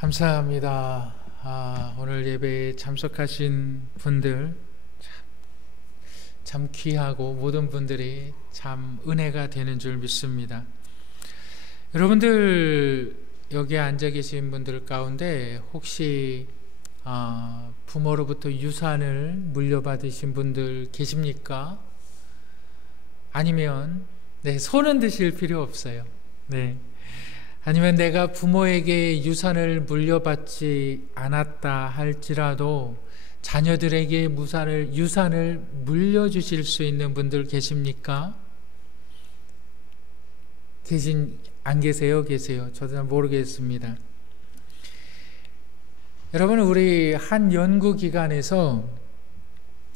감사합니다. 오늘 예배에 참석하신 분들 참 귀하고 모든 분들이 참 은혜가 되는 줄 믿습니다. 여러분들 여기에 앉아 계신 분들 가운데 혹시 부모로부터 유산을 물려받으신 분들 계십니까? 아니면 손은 드실 필요 없어요. 아니면 내가 부모에게 유산을 물려받지 않았다 할지라도 자녀들에게 유산을 물려주실 수 있는 분들 계십니까? 안 계세요? 계세요? 저도 잘 모르겠습니다. 여러분, 우리 한 연구기관에서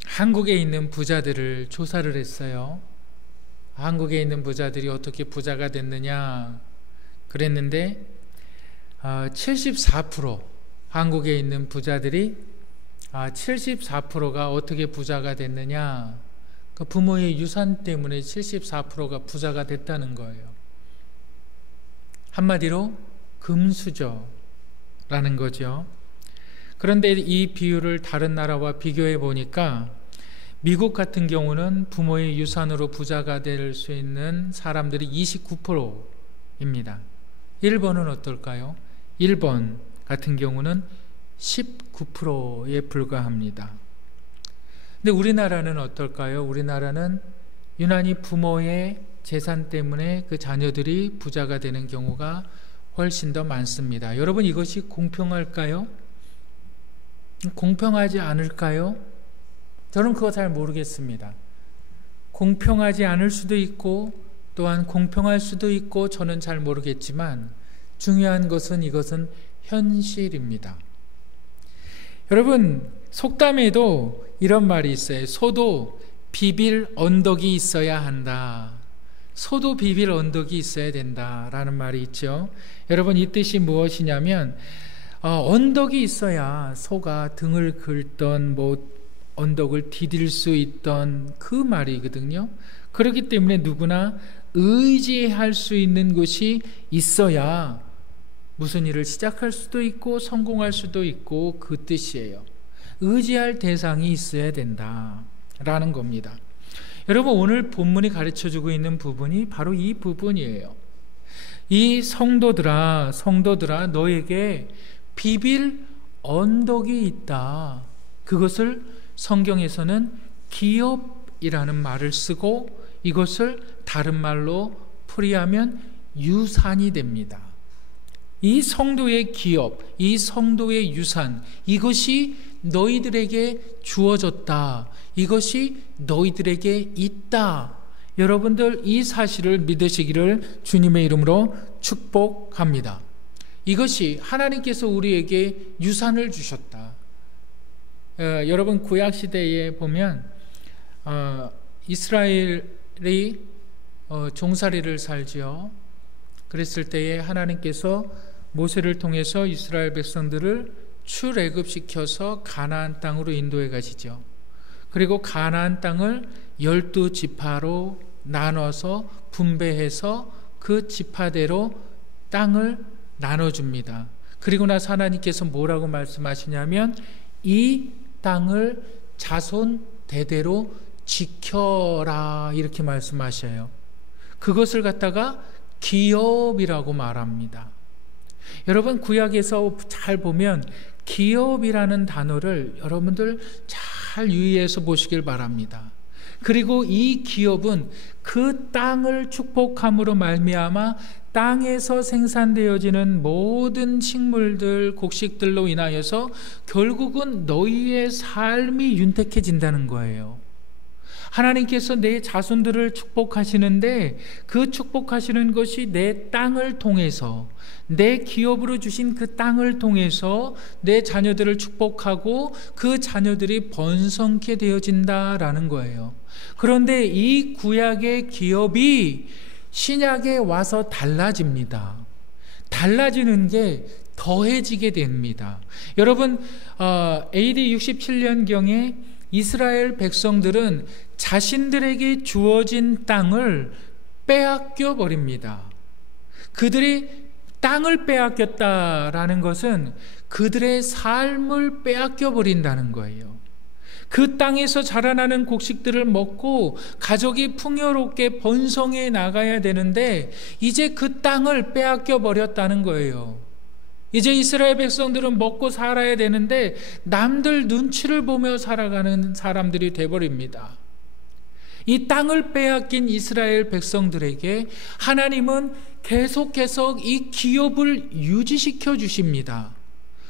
한국에 있는 부자들을 조사를 했어요. 한국에 있는 부자들이 어떻게 부자가 됐느냐 그랬는데 74% 한국에 있는 부자들이 74%가 어떻게 부자가 됐느냐, 그 부모의 유산 때문에 74%가 부자가 됐다는 거예요. 한마디로 금수저라는 거죠. 그런데 이 비율을 다른 나라와 비교해 보니까 미국 같은 경우는 부모의 유산으로 부자가 될 수 있는 사람들이 29%입니다. 일본은 어떨까요? 일본 같은 경우는 19%에 불과합니다. 근데 우리나라는 어떨까요? 우리나라는 유난히 부모의 재산 때문에 그 자녀들이 부자가 되는 경우가 훨씬 더 많습니다. 여러분, 이것이 공평할까요? 공평하지 않을까요? 저는 그거 잘 모르겠습니다. 공평하지 않을 수도 있고 또한 공평할 수도 있고 저는 잘 모르겠지만 중요한 것은 이것은 현실입니다. 여러분, 속담에도 이런 말이 있어요. 소도 비빌 언덕이 있어야 한다. 소도 비빌 언덕이 있어야 된다라는 말이 있죠. 여러분, 이 뜻이 무엇이냐면 언덕이 있어야 소가 등을 긁던 언덕을 디딜 수 있던 그 말이거든요. 그렇기 때문에 누구나 의지할 수 있는 곳이 있어야 무슨 일을 시작할 수도 있고 성공할 수도 있고, 그 뜻이에요. 의지할 대상이 있어야 된다라는 겁니다. 여러분, 오늘 본문이 가르쳐주고 있는 부분이 바로 이 부분이에요. 이 성도들아 너에게 비빌 언덕이 있다. 그것을 성경에서는 기업이라는 말을 쓰고 이것을 다른 말로 풀이하면 유산이 됩니다. 이 성도의 기업, 이 성도의 유산, 이것이 너희들에게 주어졌다. 이것이 너희들에게 있다. 여러분들 이 사실을 믿으시기를 주님의 이름으로 축복합니다. 이것이 하나님께서 우리에게 유산을 주셨다. 여러분, 구약시대에 보면 이스라엘이 종살이를 살지요. 그랬을 때에 하나님께서 모세를 통해서 이스라엘 백성들을 출애굽시켜서 가나안 땅으로 인도해 가시죠. 그리고 가나안 땅을 12지파로 나눠서 분배해서 그 지파대로 땅을 나눠줍니다. 그리고 나서 하나님께서 뭐라고 말씀하시냐면 이 땅을 자손 대대로 지켜라, 이렇게 말씀하셔요. 그것을 갖다가 기업이라고 말합니다. 여러분, 구약에서 잘 보면 기업이라는 단어를 여러분들 잘 유의해서 보시길 바랍니다. 그리고 이 기업은 그 땅을 축복함으로 말미암아 땅에서 생산되어지는 모든 식물들, 곡식들로 인하여서 결국은 너희의 삶이 윤택해진다는 거예요. 하나님께서 내 자손들을 축복하시는데 그 축복하시는 것이 내 땅을 통해서, 내 기업으로 주신 그 땅을 통해서 내 자녀들을 축복하고 그 자녀들이 번성케 되어진다라는 거예요. 그런데 이 구약의 기업이 신약에 와서 달라집니다. 달라지는 게 더해지게 됩니다. 여러분, AD 67년경에 이스라엘 백성들은 자신들에게 주어진 땅을 빼앗겨 버립니다. 그들이 땅을 빼앗겼다라는 것은 그들의 삶을 빼앗겨 버린다는 거예요. 그 땅에서 자라나는 곡식들을 먹고 가족이 풍요롭게 번성해 나가야 되는데 이제 그 땅을 빼앗겨 버렸다는 거예요. 이제 이스라엘 백성들은 먹고 살아야 되는데 남들 눈치를 보며 살아가는 사람들이 돼버립니다. 이 땅을 빼앗긴 이스라엘 백성들에게 하나님은 계속해서 이 기업을 유지시켜 주십니다.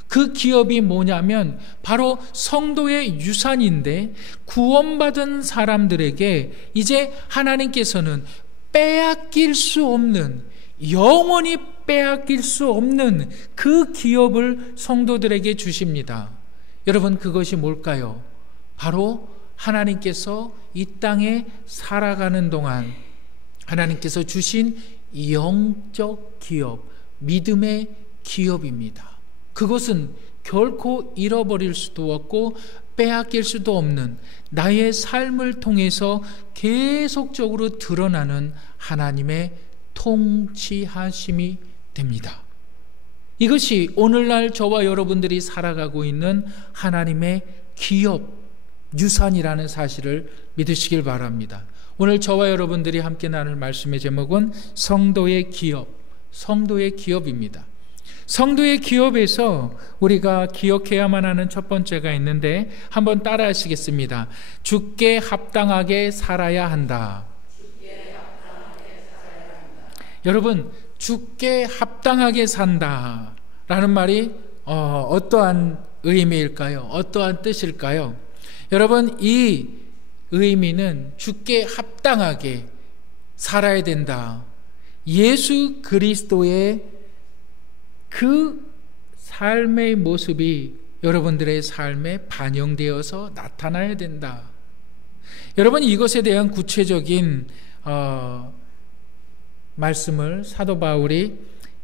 그 기업이 뭐냐면 바로 성도의 유산인데 구원받은 사람들에게 이제 하나님께서는 빼앗길 수 없는, 영원히 빼앗길 수 없는 그 기업을 성도들에게 주십니다. 여러분, 그것이 뭘까요? 바로 하나님께서 이 땅에 살아가는 동안 하나님께서 주신 영적 기업, 믿음의 기업입니다. 그것은 결코 잃어버릴 수도 없고 빼앗길 수도 없는 나의 삶을 통해서 계속적으로 드러나는 하나님의 통치하심이 됩니다. 이것이 오늘날 저와 여러분들이 살아가고 있는 하나님의 기업, 유산이라는 사실을 믿으시길 바랍니다. 오늘 저와 여러분들이 함께 나눌 말씀의 제목은 성도의 기업, 성도의 기업입니다. 성도의 기업에서 우리가 기억해야만 하는 첫 번째가 있는데 한번 따라 하시겠습니다. 주께 합당하게 살아야 한다. 여러분, 주께 합당하게 산다 라는 말이 어떠한 의미일까요? 어떠한 뜻일까요? 여러분, 이 의미는 주께 합당하게 살아야 된다. 예수 그리스도의 그 삶의 모습이 여러분들의 삶에 반영되어서 나타나야 된다. 여러분, 이것에 대한 구체적인 말씀을 사도 바울이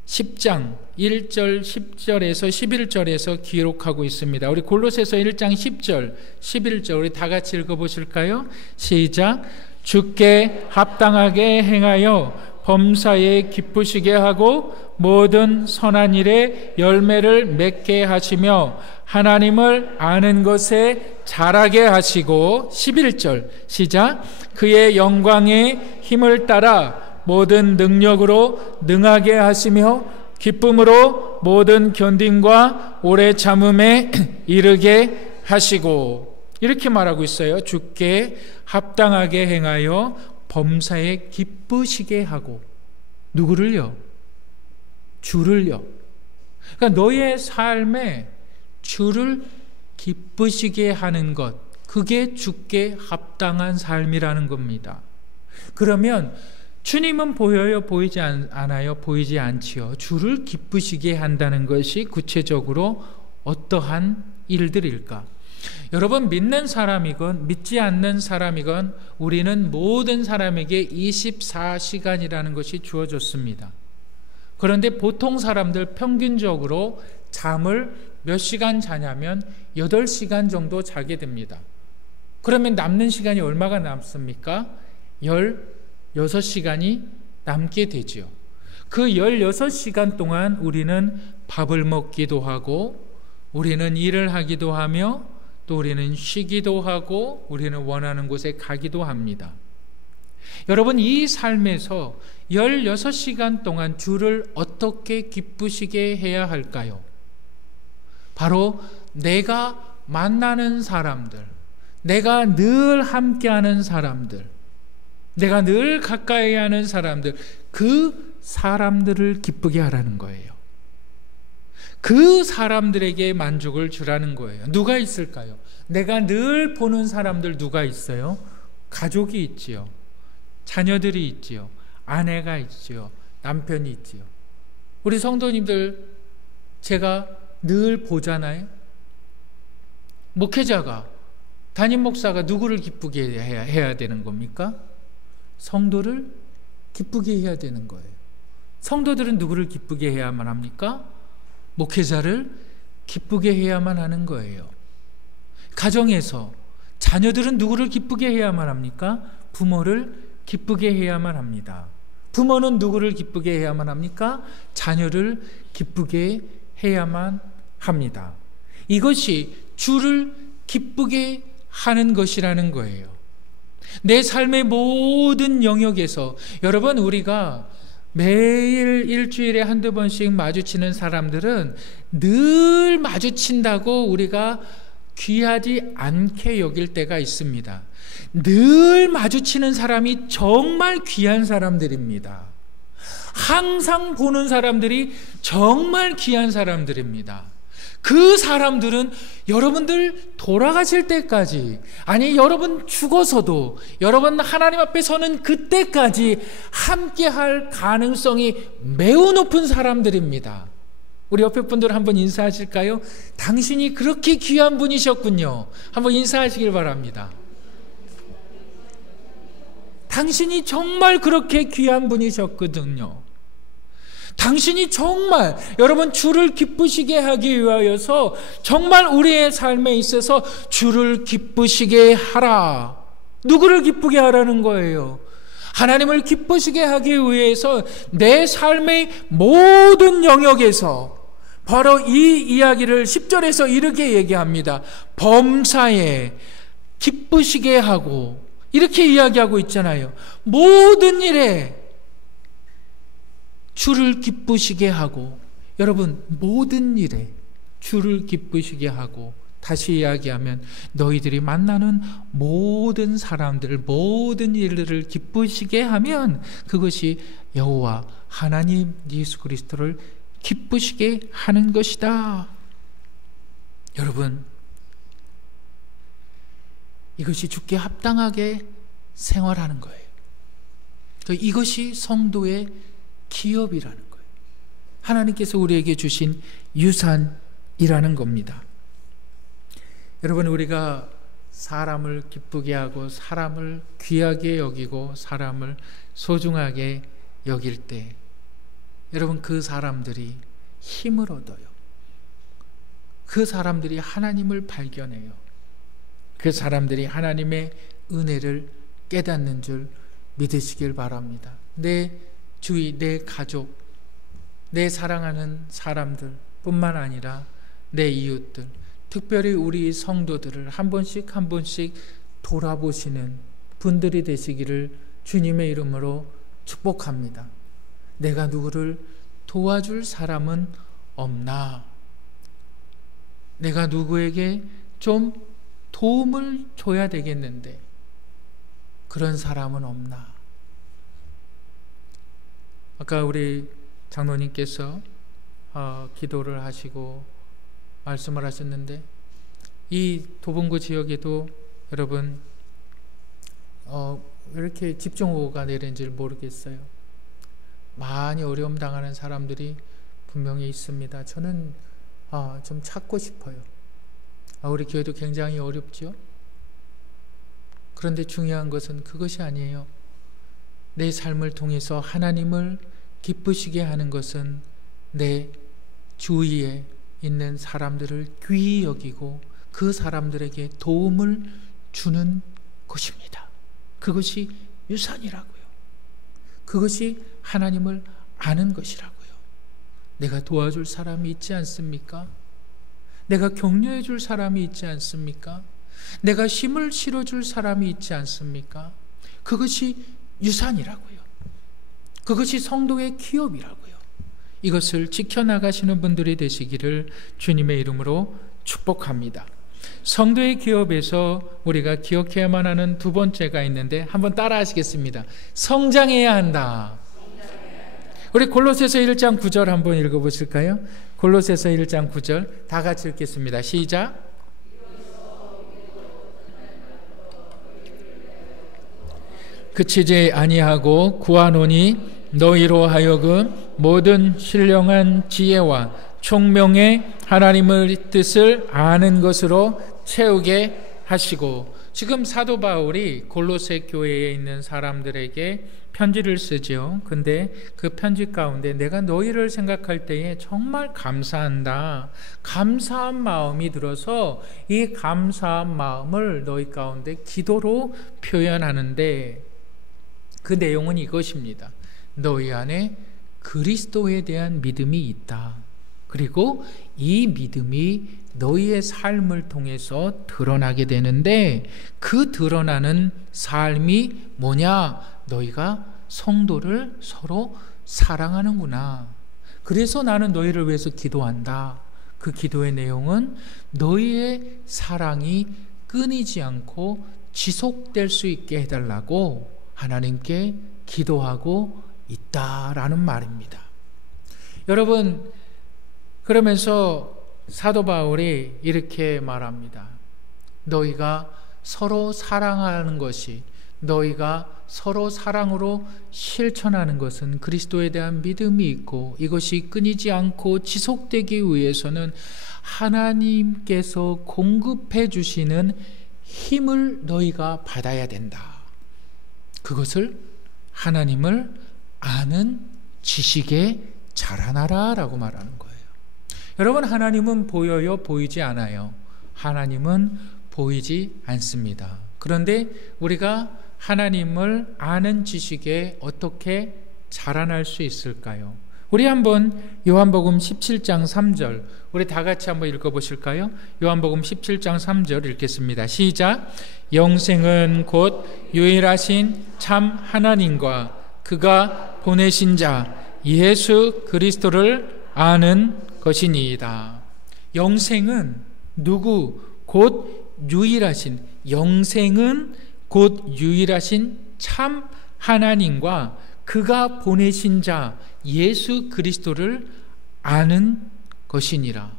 10장 1절 10절에서 11절에서 기록하고 있습니다. 우리 골로새서 1장 10절 11절 우리 다 같이 읽어보실까요? 시작. 주께 합당하게 행하여 범사에 기쁘시게 하고 모든 선한 일에 열매를 맺게 하시며 하나님을 아는 것에 자라게 하시고 11절 시작. 그의 영광의 힘을 따라 모든 능력으로 능하게 하시며 기쁨으로 모든 견딤과 오래 참음에 이르게 하시고, 이렇게 말하고 있어요. 주께 합당하게 행하여 범사에 기쁘시게 하고. 누구를요? 주를요. 그러니까 너의 삶에 주를 기쁘시게 하는 것, 그게 주께 합당한 삶이라는 겁니다. 그러면 주님은 보여요? 보이지 않아요? 보이지 않지요. 주를 기쁘시게 한다는 것이 구체적으로 어떠한 일들일까? 여러분, 믿는 사람이건 믿지 않는 사람이건 우리는 모든 사람에게 24시간이라는 것이 주어졌습니다. 그런데 보통 사람들 평균적으로 잠을 몇 시간 자냐면 8시간 정도 자게 됩니다. 그러면 남는 시간이 얼마가 남습니까? 16시간이 남게 되죠. 그 16시간 동안 우리는 밥을 먹기도 하고, 우리는 일을 하기도 하며, 또 우리는 쉬기도 하고, 우리는 원하는 곳에 가기도 합니다. 여러분, 이 삶에서 16시간 동안 주를 어떻게 기쁘시게 해야 할까요? 바로 내가 만나는 사람들, 내가 늘 함께하는 사람들, 내가 늘 가까이 하는 사람들, 그 사람들을 기쁘게 하라는 거예요. 그 사람들에게 만족을 주라는 거예요. 누가 있을까요? 내가 늘 보는 사람들 누가 있어요? 가족이 있지요. 자녀들이 있지요. 아내가 있지요. 남편이 있지요. 우리 성도님들 제가 늘 보잖아요. 목회자가, 담임 목사가 누구를 기쁘게 해야 되는 겁니까? 성도를 기쁘게 해야 되는 거예요. 성도들은 누구를 기쁘게 해야만 합니까? 목회자를 기쁘게 해야만 하는 거예요. 가정에서 자녀들은 누구를 기쁘게 해야만 합니까? 부모를 기쁘게 해야만 합니다. 부모는 누구를 기쁘게 해야만 합니까? 자녀를 기쁘게 해야만 합니다. 이것이 주를 기쁘게 하는 것이라는 거예요. 내 삶의 모든 영역에서 여러분, 우리가 매일 일주일에 한두 번씩 마주치는 사람들은 늘 마주친다고 우리가 귀하지 않게 여길 때가 있습니다. 늘 마주치는 사람이 정말 귀한 사람들입니다. 항상 보는 사람들이 정말 귀한 사람들입니다. 그 사람들은 여러분들 돌아가실 때까지, 아니 여러분 죽어서도 여러분 하나님 앞에 서는 그때까지 함께 할 가능성이 매우 높은 사람들입니다. 우리 옆에 분들 한번 인사하실까요? 당신이 그렇게 귀한 분이셨군요. 한번 인사하시길 바랍니다. 당신이 정말 그렇게 귀한 분이셨거든요. 당신이 정말 여러분 주를 기쁘시게 하기 위하여서 정말 우리의 삶에 있어서 주를 기쁘시게 하라. 누구를 기쁘게 하라는 거예요? 하나님을 기쁘시게 하기 위해서 내 삶의 모든 영역에서 바로 이 이야기를 10절에서 이렇게 얘기합니다. 범사에 기쁘시게 하고, 이렇게 이야기하고 있잖아요. 모든 일에 주를 기쁘시게 하고, 여러분 모든 일에 주를 기쁘시게 하고, 다시 이야기하면 너희들이 만나는 모든 사람들, 모든 일들을 기쁘시게 하면 그것이 여호와 하나님 예수 그리스도를 기쁘시게 하는 것이다. 여러분, 이것이 주께 합당하게 생활하는 거예요. 이것이 성도의 기업이라는 거예요. 하나님께서 우리에게 주신 유산이라는 겁니다. 여러분, 우리가 사람을 기쁘게 하고 사람을 귀하게 여기고 사람을 소중하게 여길 때 여러분, 그 사람들이 힘을 얻어요. 그 사람들이 하나님을 발견해요. 그 사람들이 하나님의 은혜를 깨닫는 줄 믿으시길 바랍니다. 내 주위, 내 가족, 내 사랑하는 사람들 뿐만 아니라 내 이웃들, 특별히 우리 성도들을 한 번씩 한 번씩 돌아보시는 분들이 되시기를 주님의 이름으로 축복합니다. 내가 누구를 도와줄 사람은 없나? 내가 누구에게 좀 도움을 줘야 되겠는데 그런 사람은 없나? 아까 우리 장로님께서 기도를 하시고 말씀을 하셨는데, 이 도봉구 지역에도 여러분 왜 이렇게 집중호우가 내린지 모르겠어요. 많이 어려움 당하는 사람들이 분명히 있습니다. 저는 좀 찾고 싶어요. 우리 교회도 굉장히 어렵죠. 그런데 중요한 것은 그것이 아니에요. 내 삶을 통해서 하나님을 기쁘시게 하는 것은 내 주위에 있는 사람들을 귀히 여기고 그 사람들에게 도움을 주는 것입니다. 그것이 유산이라고요. 그것이 하나님을 아는 것이라고요. 내가 도와줄 사람이 있지 않습니까? 내가 격려해 줄 사람이 있지 않습니까? 내가 힘을 실어줄 사람이 있지 않습니까? 그것이 유산이라고요. 그것이 성도의 기업이라고요. 이것을 지켜나가시는 분들이 되시기를 주님의 이름으로 축복합니다. 성도의 기업에서 우리가 기억해야만 하는 두 번째가 있는데 한번 따라 하시겠습니다. 성장해야 한다. 우리 골로새서 1장 9절 한번 읽어보실까요? 골로새서 1장 9절 다 같이 읽겠습니다. 시작. 그치지 아니하고 구하노니 너희로 하여금 모든 신령한 지혜와 총명의 하나님의 뜻을 아는 것으로 채우게 하시고, 지금 사도 바울이 골로새 교회에 있는 사람들에게 편지를 쓰죠. 근데 그 편지 가운데 내가 너희를 생각할 때에 정말 감사한다. 감사한 마음이 들어서 이 감사한 마음을 너희 가운데 기도로 표현하는데 그 내용은 이것입니다. 너희 안에 그리스도에 대한 믿음이 있다. 그리고 이 믿음이 너희의 삶을 통해서 드러나게 되는데 그 드러나는 삶이 뭐냐? 너희가 성도를 서로 사랑하는구나. 그래서 나는 너희를 위해서 기도한다. 그 기도의 내용은 너희의 사랑이 끊이지 않고 지속될 수 있게 해달라고 하나님께 기도하고 있다라는 말입니다. 여러분, 그러면서 사도 바울이 이렇게 말합니다. 너희가 서로 사랑하는 것이, 너희가 서로 사랑으로 실천하는 것은 그리스도에 대한 믿음이 있고 이것이 끊이지 않고 지속되기 위해서는 하나님께서 공급해 주시는 힘을 너희가 받아야 된다. 그것을 하나님을 아는 지식에 자라나라 라고 말하는 거예요. 여러분, 하나님은 보여요? 보이지 않아요? 하나님은 보이지 않습니다. 그런데 우리가 하나님을 아는 지식에 어떻게 자라날 수 있을까요? 우리 한번 요한복음 17장 3절 우리 다 같이 한번 읽어보실까요? 요한복음 17장 3절 읽겠습니다. 시작. 영생은 곧 유일하신 참 하나님과 그가 보내신 자 예수 그리스도를 아는 것이니이다. 영생은 누구? 곧 유일하신, 영생은 곧 유일하신 참 하나님과 그가 보내신 자 예수 그리스도를 아는 것이니라.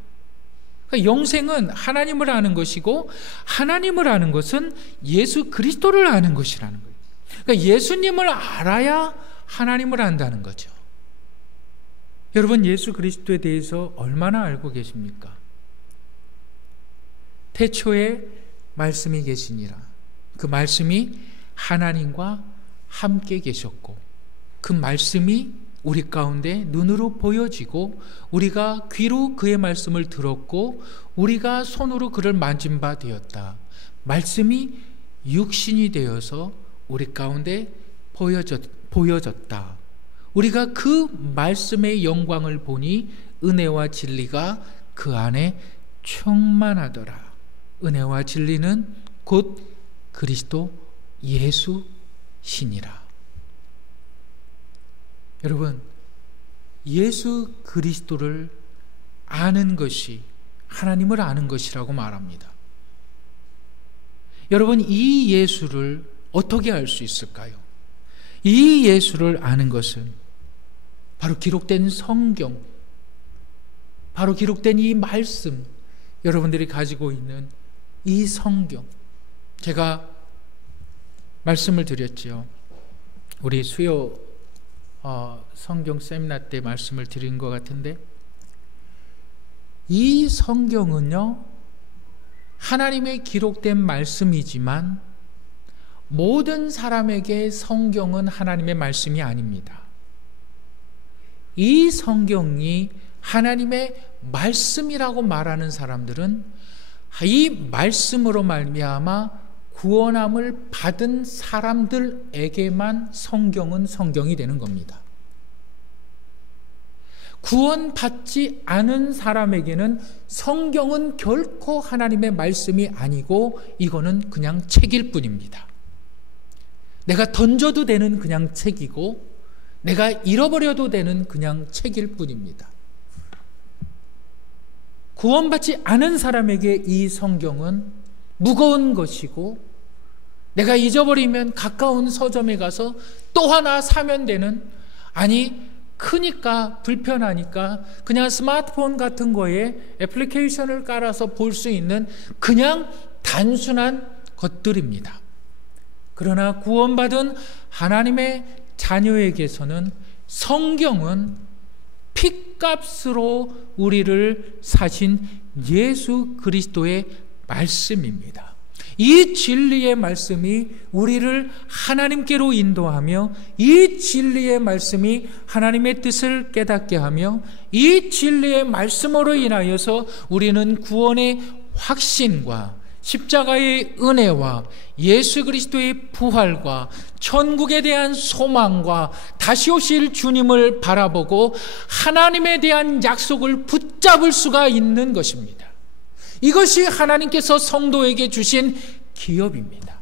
그러니까 영생은 하나님을 아는 것이고 하나님을 아는 것은 예수 그리스도를 아는 것이라는 거예요. 그러니까 예수님을 알아야 하나님을 안다는 거죠. 여러분, 예수 그리스도에 대해서 얼마나 알고 계십니까? 태초에 말씀이 계시니라. 그 말씀이 하나님과 함께 계셨고 그 말씀이 우리 가운데 눈으로 보여지고 우리가 귀로 그의 말씀을 들었고 우리가 손으로 그를 만진 바 되었다. 말씀이 육신이 되어서 우리 가운데 보여졌다. 우리가 그 말씀의 영광을 보니 은혜와 진리가 그 안에 충만하더라. 은혜와 진리는 곧 그리스도 예수시니라. 여러분, 예수 그리스도를 아는 것이 하나님을 아는 것이라고 말합니다. 여러분, 이 예수를 어떻게 알 수 있을까요? 이 예수를 아는 것은 바로 기록된 성경, 바로 기록된 이 말씀, 여러분들이 가지고 있는 이 성경. 제가 말씀을 드렸죠. 우리 수요 성경 세미나 때 말씀을 드린 것 같은데 이 성경은요 하나님의 기록된 말씀이지만 모든 사람에게 성경은 하나님의 말씀이 아닙니다. 이 성경이 하나님의 말씀이라고 말하는 사람들은 이 말씀으로 말미암아 구원함을 받은 사람들에게만 성경은 성경이 되는 겁니다. 구원받지 않은 사람에게는 성경은 결코 하나님의 말씀이 아니고 이거는 그냥 책일 뿐입니다. 내가 던져도 되는 그냥 책이고 내가 잃어버려도 되는 그냥 책일 뿐입니다. 구원받지 않은 사람에게 이 성경은 무거운 것이고 내가 잊어버리면 가까운 서점에 가서 또 하나 사면 되는, 아니 크니까 불편하니까 그냥 스마트폰 같은 거에 애플리케이션을 깔아서 볼 수 있는 그냥 단순한 것들입니다. 그러나 구원받은 하나님의 자녀에게서는 성경은 핏값으로 우리를 사신 예수 그리스도의 말씀입니다. 이 진리의 말씀이 우리를 하나님께로 인도하며 이 진리의 말씀이 하나님의 뜻을 깨닫게 하며 이 진리의 말씀으로 인하여서 우리는 구원의 확신과 십자가의 은혜와 예수 그리스도의 부활과 천국에 대한 소망과 다시 오실 주님을 바라보고 하나님에 대한 약속을 붙잡을 수가 있는 것입니다. 이것이 하나님께서 성도에게 주신 기업입니다.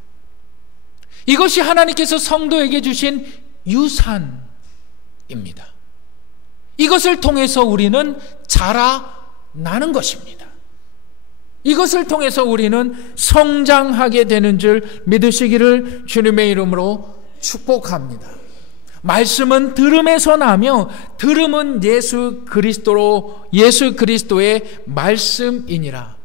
이것이 하나님께서 성도에게 주신 유산입니다. 이것을 통해서 우리는 자라나는 것입니다. 이것을 통해서 우리는 성장하게 되는 줄 믿으시기를 주님의 이름으로 축복합니다. 말씀은 들음에서 나며 들음은 예수 그리스도의 말씀이니라.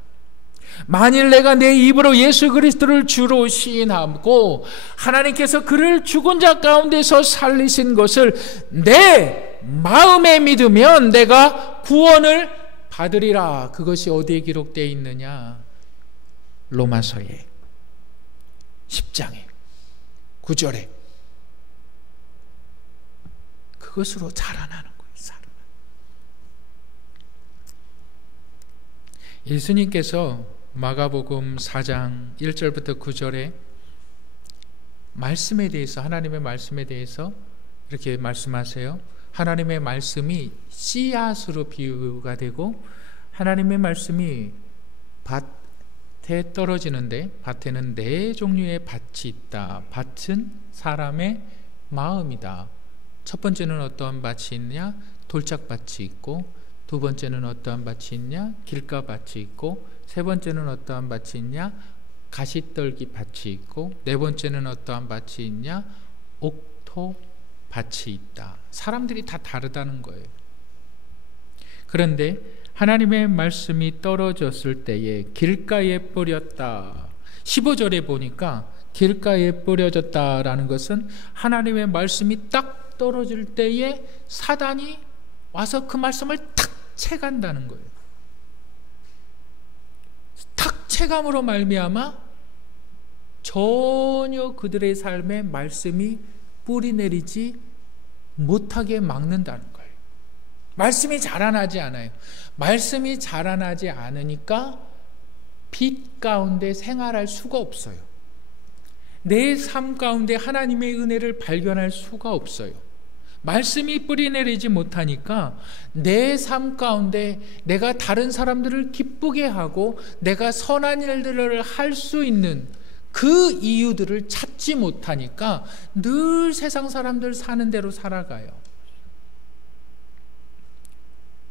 만일 내가 내 입으로 예수 그리스도를 주로 시인하고 하나님께서 그를 죽은 자 가운데서 살리신 것을 내 마음에 믿으면 내가 구원을 받으리라. 그것이 어디에 기록되어 있느냐? 로마서의 10장에 9절에 그것으로 자라나는 거예요. 예수님께서 마가복음 4장 1절부터 9절에 말씀에 대해서, 하나님의 말씀에 대해서 이렇게 말씀하세요. 하나님의 말씀이 씨앗으로 비유가 되고 하나님의 말씀이 밭에 떨어지는데 밭에는 네 종류의 밭이 있다. 밭은 사람의 마음이다. 첫 번째는 어떠한 밭이 있냐? 돌짝밭이 있고, 두 번째는 어떠한 밭이 있냐? 길가밭이 있고, 세 번째는 어떠한 밭이 있냐? 가시떨기 밭이 있고, 네 번째는 어떠한 밭이 있냐? 옥토 밭이 있다. 사람들이 다 다르다는 거예요. 그런데 하나님의 말씀이 떨어졌을 때에 길가에 뿌렸다. 15절에 보니까 길가에 뿌려졌다라는 것은 하나님의 말씀이 딱 떨어질 때에 사단이 와서 그 말씀을 탁 채간다는 거예요. 탁 채감으로 말미암아 전혀 그들의 삶에 말씀이 뿌리 내리지 못하게 막는다는 거예요. 말씀이 자라나지 않아요. 말씀이 자라나지 않으니까 빛 가운데 생활할 수가 없어요. 내 삶 가운데 하나님의 은혜를 발견할 수가 없어요. 말씀이 뿌리 내리지 못하니까 내 삶 가운데 내가 다른 사람들을 기쁘게 하고 내가 선한 일들을 할 수 있는 그 이유들을 찾지 못하니까 늘 세상 사람들 사는 대로 살아가요.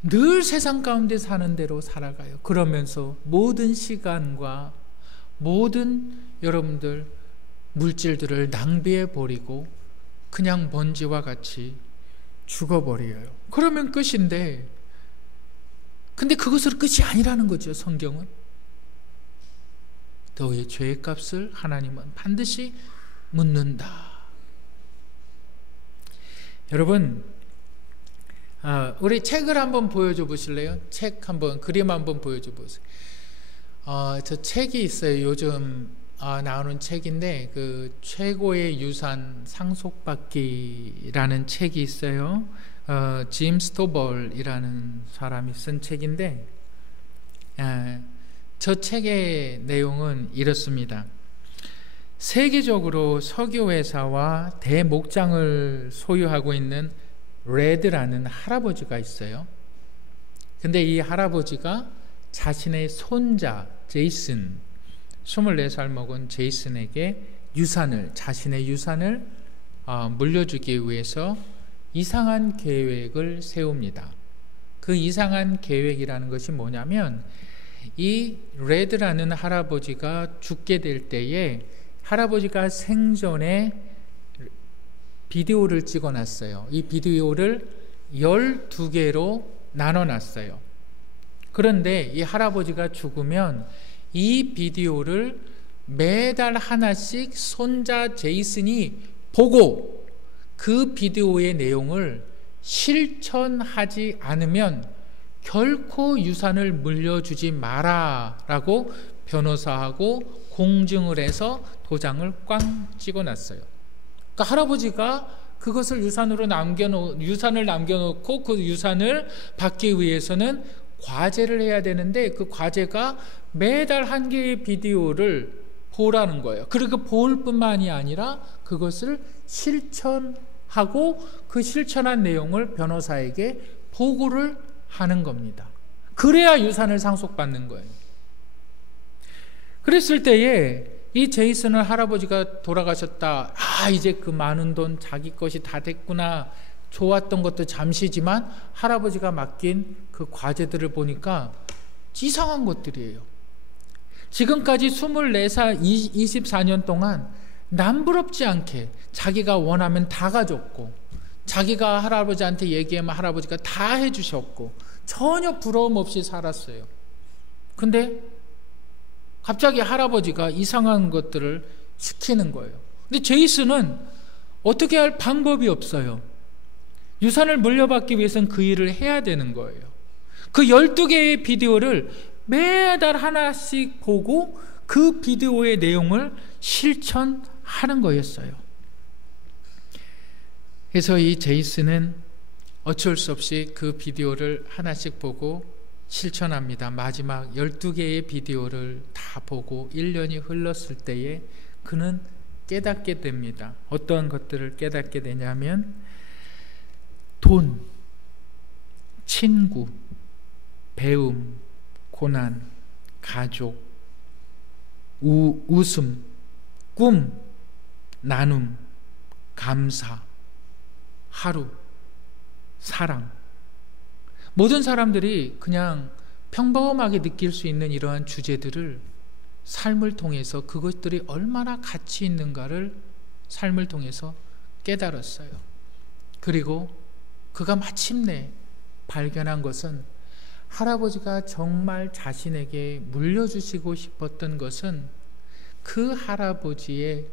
늘 세상 가운데 사는 대로 살아가요. 그러면서 모든 시간과 모든 여러분들 물질들을 낭비해 버리고 그냥 먼지와 같이 죽어버려요. 그러면 끝인데, 근데 그것으로 끝이 아니라는 거죠. 성경은 너의 죄의 값을 하나님은 반드시 묻는다. 여러분, 우리 책을 한번 보여줘 보실래요? 책 한번, 그림 한번 보여줘 보세요. 저 책이 있어요. 요즘 나오는 책인데, 그 최고의 유산 상속받기라는 책이 있어요. 짐 스토벌이라는 사람이 쓴 책인데, 저 책의 내용은 이렇습니다. 세계적으로 석유회사와 대목장을 소유하고 있는 레드라는 할아버지가 있어요. 근데 이 할아버지가 자신의 손자 제이슨, 24살 먹은 제이슨에게 자신의 유산을 물려주기 위해서 이상한 계획을 세웁니다. 그 이상한 계획이라는 것이 뭐냐면, 이 레드라는 할아버지가 죽게 될 때에 할아버지가 생전에 비디오를 찍어놨어요. 이 비디오를 12개로 나눠놨어요. 그런데 이 할아버지가 죽으면 이 비디오를 매달 하나씩 손자 제이슨이 보고 그 비디오의 내용을 실천하지 않으면 결코 유산을 물려주지 마라 라고 변호사하고 공증을 해서 도장을 꽝 찍어놨어요. 그러니까 할아버지가 그것을 유산을 남겨놓고 그 유산을 받기 위해서는 과제를 해야 되는데 그 과제가 매달 한 개의 비디오를 보라는 거예요. 그리고 볼 뿐만이 아니라 그것을 실천하고 그 실천한 내용을 변호사에게 보고를 하는 겁니다. 그래야 유산을 상속받는 거예요. 그랬을 때에 이 제이슨은 할아버지가 돌아가셨다. 이제 그 많은 돈 자기 것이 다 됐구나. 좋았던 것도 잠시지만 할아버지가 맡긴 그 과제들을 보니까 이상한 것들이에요. 지금까지 24살 24년 동안 남부럽지 않게 자기가 원하면 다 가졌고, 자기가 할아버지한테 얘기하면 할아버지가 다 해주셨고, 전혀 부러움 없이 살았어요. 근데 갑자기 할아버지가 이상한 것들을 시키는 거예요. 근데 제이슨은 어떻게 할 방법이 없어요. 유산을 물려받기 위해서는 그 일을 해야 되는 거예요. 그 12개의 비디오를 매달 하나씩 보고 그 비디오의 내용을 실천하는 거였어요. 그래서 이 제이슨은 어쩔 수 없이 그 비디오를 하나씩 보고 실천합니다. 마지막 12개의 비디오를 다 보고 1년이 흘렀을 때에 그는 깨닫게 됩니다. 어떠한 것들을 깨닫게 되냐면 돈, 친구, 배움, 고난, 가족, 웃음, 꿈, 나눔, 감사, 하루, 사랑. 모든 사람들이 그냥 평범하게 느낄 수 있는 이러한 주제들을 삶을 통해서 그것들이 얼마나 가치 있는가를 삶을 통해서 깨달았어요. 그리고 그가 마침내 발견한 것은 할아버지가 정말 자신에게 물려주시고 싶었던 것은 그 할아버지의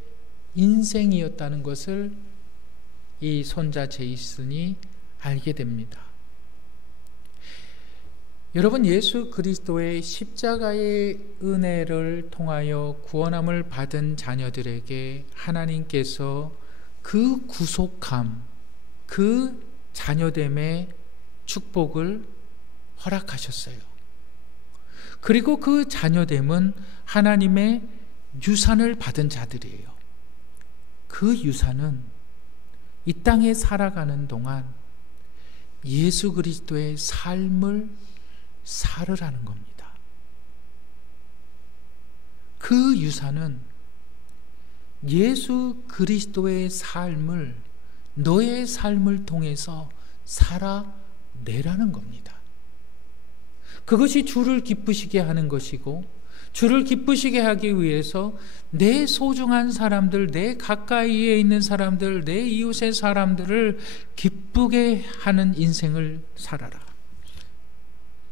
인생이었다는 것을 이 손자 제이슨이 알게 됩니다. 여러분, 예수 그리스도의 십자가의 은혜를 통하여 구원함을 받은 자녀들에게 하나님께서 그 구속함, 그 자녀됨의 축복을 허락하셨어요. 그리고 그 자녀됨은 하나님의 유산을 받은 자들이에요. 그 유산은 이 땅에 살아가는 동안 예수 그리스도의 삶을 살으라는 겁니다. 그 유산은 예수 그리스도의 삶을 너의 삶을 통해서 살아내라는 겁니다. 그것이 주를 기쁘시게 하는 것이고, 주를 기쁘시게 하기 위해서 내 소중한 사람들, 내 가까이에 있는 사람들, 내 이웃의 사람들을 기쁘게 하는 인생을 살아라.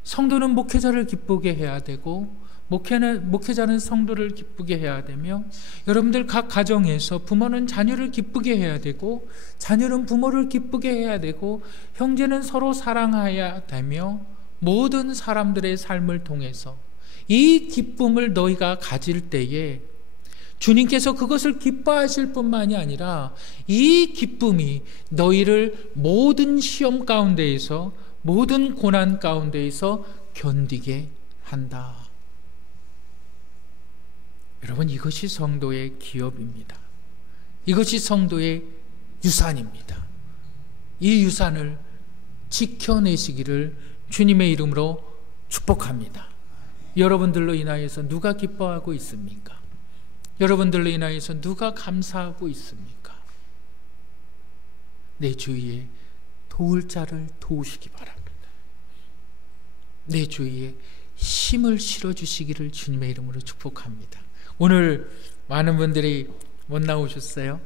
성도는 목회자를 기쁘게 해야 되고, 목회자는 성도를 기쁘게 해야 되며, 여러분들 각 가정에서 부모는 자녀를 기쁘게 해야 되고, 자녀는 부모를 기쁘게 해야 되고, 형제는 서로 사랑해야 되며, 모든 사람들의 삶을 통해서 이 기쁨을 너희가 가질 때에 주님께서 그것을 기뻐하실 뿐만이 아니라 이 기쁨이 너희를 모든 시험 가운데에서, 모든 고난 가운데에서 견디게 한다. 여러분, 이것이 성도의 기업입니다. 이것이 성도의 유산입니다. 이 유산을 지켜내시기를 주님의 이름으로 축복합니다. 여러분들로 인하여서 누가 기뻐하고 있습니까? 여러분들로 인하여서 누가 감사하고 있습니까? 내 주위에 도울 자를 도우시기 바랍니다. 내 주위에 힘을 실어주시기를 주님의 이름으로 축복합니다. 오늘 많은 분들이 못 나오셨어요.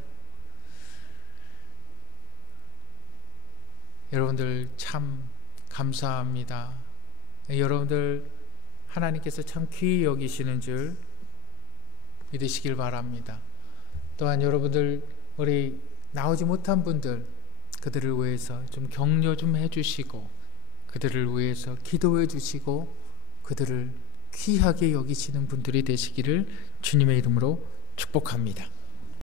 여러분들 참 감사합니다. 여러분들 하나님께서 참 귀히 여기시는 줄 믿으시길 바랍니다. 또한 여러분들 우리 나오지 못한 분들, 그들을 위해서 좀 격려 좀 해주시고, 그들을 위해서 기도해 주시고, 그들을 귀하게 여기시는 분들이 되시기를 주님의 이름으로 축복합니다.